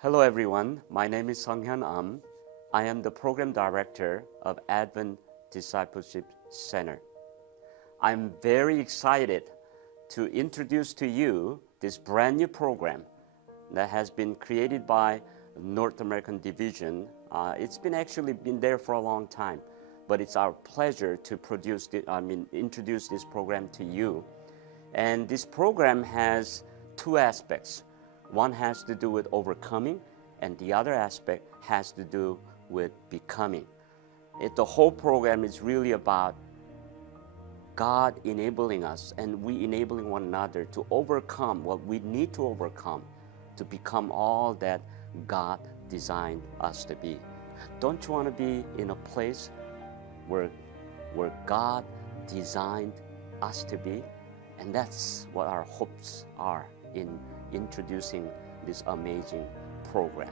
Hello everyone, my name is Sunghyun Am. I am the Program Director of Advent Discipleship Center. I'm very excited to introduce to you this brand new program that has been created by North American Division. It's actually been there for a long time, but it's our pleasure to introduce this program to you. And this program has two aspects. One has to do with overcoming, and the other aspect has to do with becoming. The whole program is really about God enabling us and we enabling one another to overcome what we need to overcome to become all that God designed us to be. Don't you want to be in a place where God designed us to be? And that's what our hopes are in introducing this amazing program.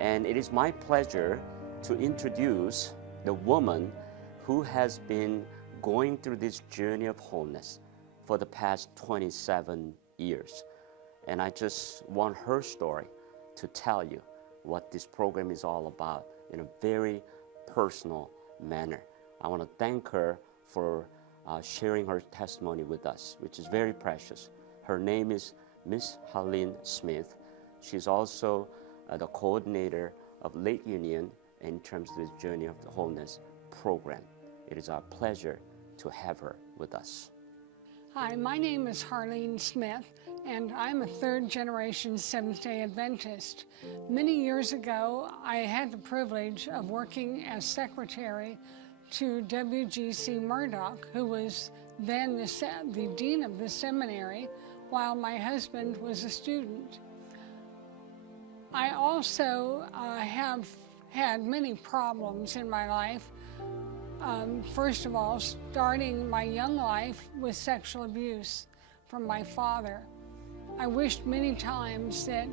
And it is my pleasure to introduce the woman who has been going through this journey of wholeness for the past 27 years. And I just want her story to tell you what this program is all about in a very personal manner. I want to thank her for sharing her testimony with us, which is very precious. Her name is Miss Harlan Smith. She's also the coordinator of Lake Union in terms of this Journey of the Wholeness program. It is our pleasure to have her with us. Hi, my name is Harlan Smith, and I'm a third-generation Seventh-day Adventist. Many years ago, I had the privilege of working as secretary to W.G.C. Murdoch, who was then the dean of the seminary, while my husband was a student. I also have had many problems in my life. First of all, starting my young life with sexual abuse from my father. I wished many times that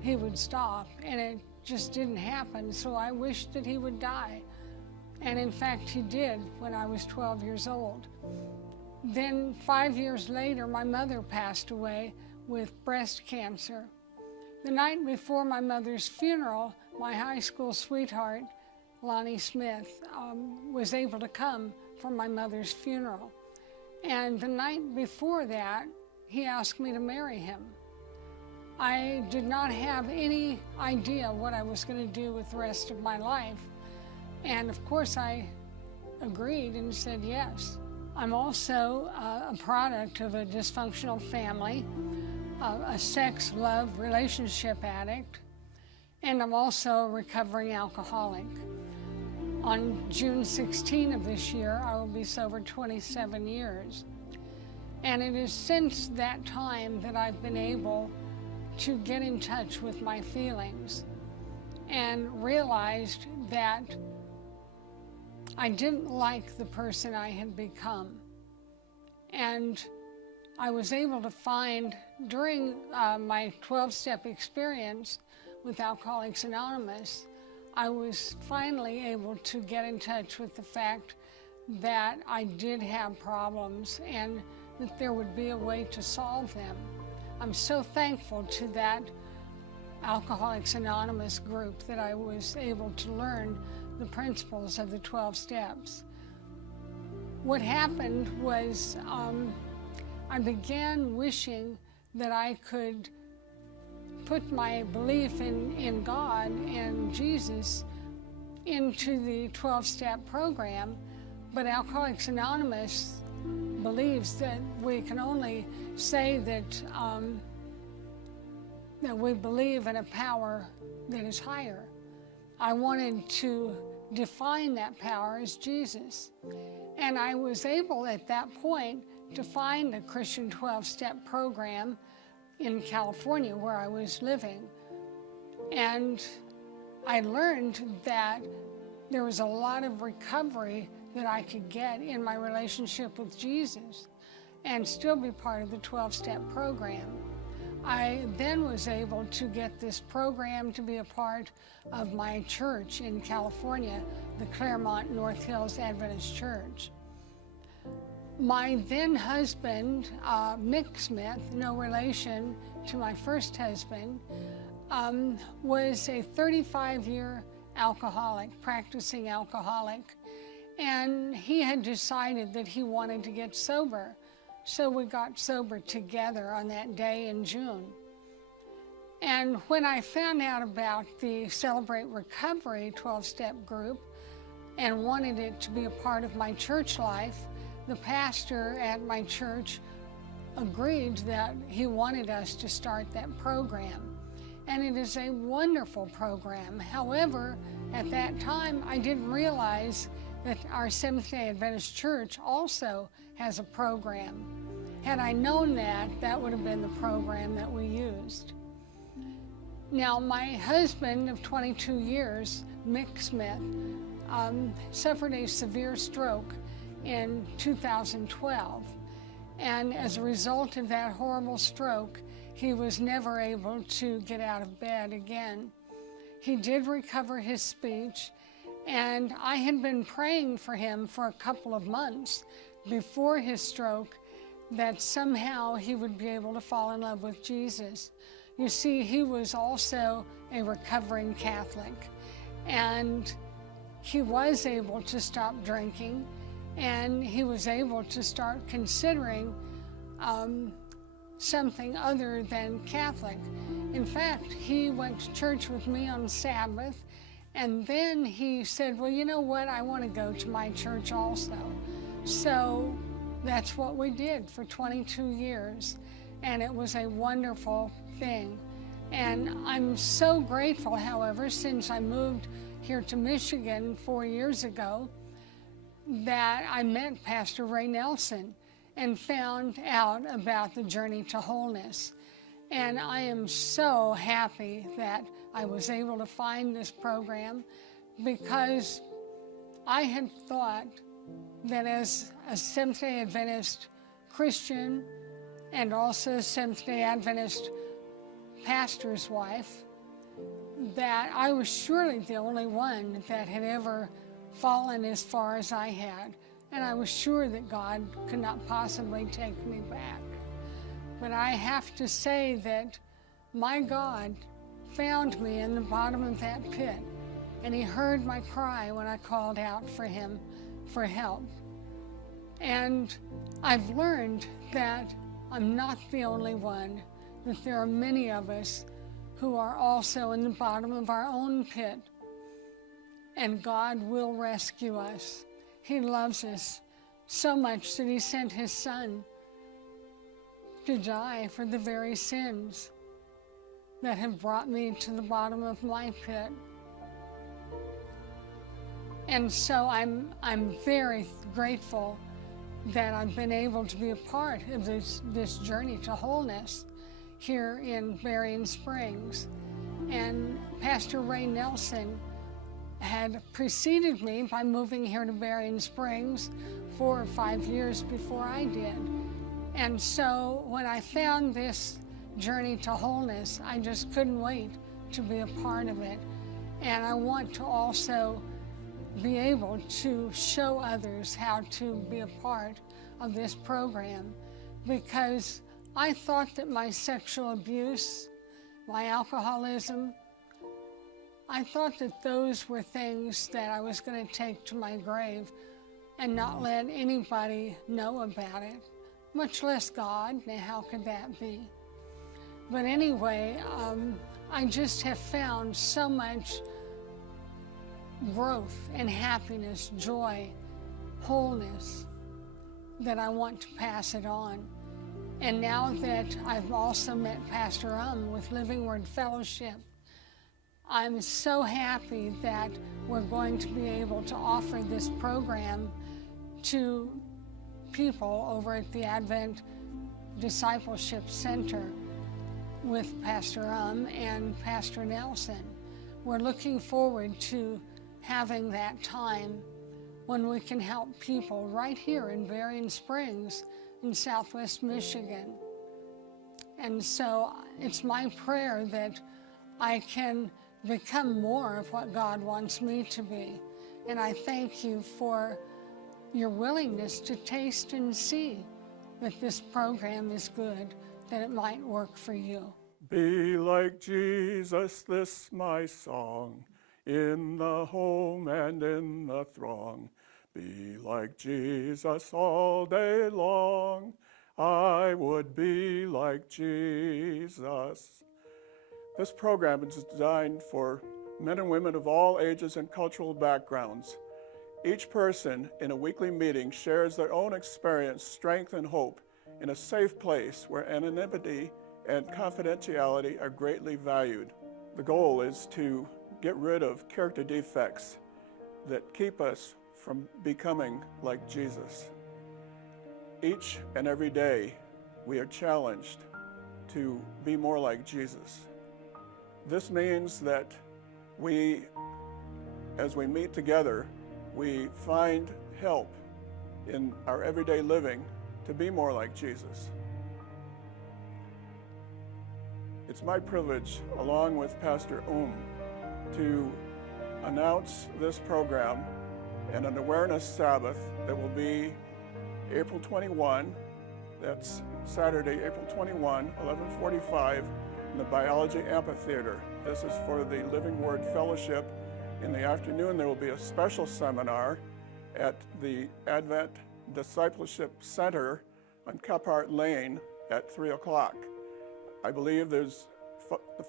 he would stop, and it just didn't happen, so I wished that he would die. And in fact, he did when I was 12 years old. Then 5 years later, my mother passed away with breast cancer. The night before my mother's funeral, my high school sweetheart, Lonnie Smith, was able to come for my mother's funeral. And the night before that, he asked me to marry him. I did not have any idea what I was going to do with the rest of my life. And of course, I agreed and said yes. I'm also a product of a dysfunctional family, a sex, love, relationship addict, and I'm also a recovering alcoholic. On June 16 of this year, I will be sober 27 years. And it is since that time that I've been able to get in touch with my feelings and realized that I didn't like the person I had become. And I was able to find, during my 12-step experience with Alcoholics Anonymous, I was finally able to get in touch with the fact that I did have problems and that there would be a way to solve them. I'm so thankful to that Alcoholics Anonymous group that I was able to learn the principles of the 12 steps. What happened was I began wishing that I could put my belief in God and Jesus into the 12-step program, but Alcoholics Anonymous believes that we can only say that we believe in a power that is higher. I wanted to define that power as Jesus. And I was able at that point to find a Christian 12-step program in California where I was living. And I learned that there was a lot of recovery that I could get in my relationship with Jesus and still be part of the 12-step program. I then was able to get this program to be a part of my church in California, the Claremont North Hills Adventist Church. My then husband, Mick Smith, no relation to my first husband, was a 35-year alcoholic, practicing alcoholic, and he had decided that he wanted to get sober. So we got sober together on that day in June. And when I found out about the Celebrate Recovery 12-step group and wanted it to be a part of my church life, the pastor at my church agreed that he wanted us to start that program. And it is a wonderful program. However, at that time, I didn't realize that our Seventh-day Adventist Church also has a program. Had I known that, that would have been the program that we used. Now, my husband of 22 years, Mick Smith, suffered a severe stroke in 2012. And as a result of that horrible stroke, he was never able to get out of bed again. He did recover his speech, and I had been praying for him for a couple of months before his stroke that somehow he would be able to fall in love with Jesus. You see, he was also a recovering Catholic, and he was able to stop drinking, and he was able to start considering something other than Catholic. In fact, he went to church with me on Sabbath, and then he said, well, you know what, I want to go to my church also. So that's what we did for 22 years, and it was a wonderful thing. And I'm so grateful, however, since I moved here to Michigan 4 years ago, that I met Pastor Ray Nelson and found out about the Journey to Wholeness. And I am so happy that I was able to find this program, because I had thought that as a Seventh-day Adventist Christian and also Seventh-day Adventist pastor's wife, that I was surely the only one that had ever fallen as far as I had. And I was sure that God could not possibly take me back. But I have to say that my God found me in the bottom of that pit, and he heard my cry when I called out for him for help. And I've learned that I'm not the only one, that there are many of us who are also in the bottom of our own pit, and God will rescue us. He loves us so much that he sent his Son to die for the very sins that have brought me to the bottom of my pit. And so I'm very grateful that I've been able to be a part of this journey to wholeness here in Berrien Springs. And Pastor Ray Nelson had preceded me by moving here to Berrien Springs 4 or 5 years before I did. And so when I found this journey to wholeness, I just couldn't wait to be a part of it. And I want to also be able to show others how to be a part of this program, because I thought that my sexual abuse, my alcoholism, I thought that those were things that I was going to take to my grave and not let anybody know about it, much less God. Now, how could that be? But anyway, I just have found so much growth and happiness, joy, wholeness, that I want to pass it on. And now that I've also met Pastor with Living Word Fellowship, I'm so happy that we're going to be able to offer this program to people over at the Advent Discipleship Center with Pastor and Pastor Nelson. We're looking forward to having that time when we can help people right here in Berrien Springs in Southwest Michigan. And so it's my prayer that I can become more of what God wants me to be. And I thank you for your willingness to taste and see that this program is good, that it might work for you. Be like Jesus, this my song, in the home and in the throng. Be like Jesus all day long. I would be like Jesus. This program is designed for men and women of all ages and cultural backgrounds. Each person in a weekly meeting shares their own experience, strength, and hope in a safe place where anonymity and confidentiality are greatly valued. The goal is to get rid of character defects that keep us from becoming like Jesus. Each and every day, we are challenged to be more like Jesus. This means that as we meet together, we find help in our everyday living to be more like Jesus. It's my privilege, along with Pastor to announce this program and an awareness Sabbath that will be April 21. That's Saturday, April 21, 11:45 in the Biology Amphitheater. This is for the Living Word Fellowship. In the afternoon, there will be a special seminar at the Advent Discipleship Center on Kephart Lane at 3 o'clock. I believe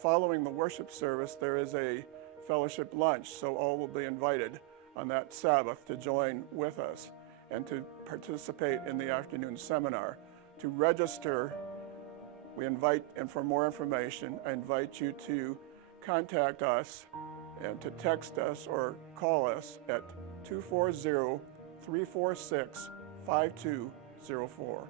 following the worship service, there is a fellowship lunch, so all will be invited on that Sabbath to join with us and to participate in the afternoon seminar. To register, and for more information, I invite you to contact us and to text us or call us at 240-346-5204.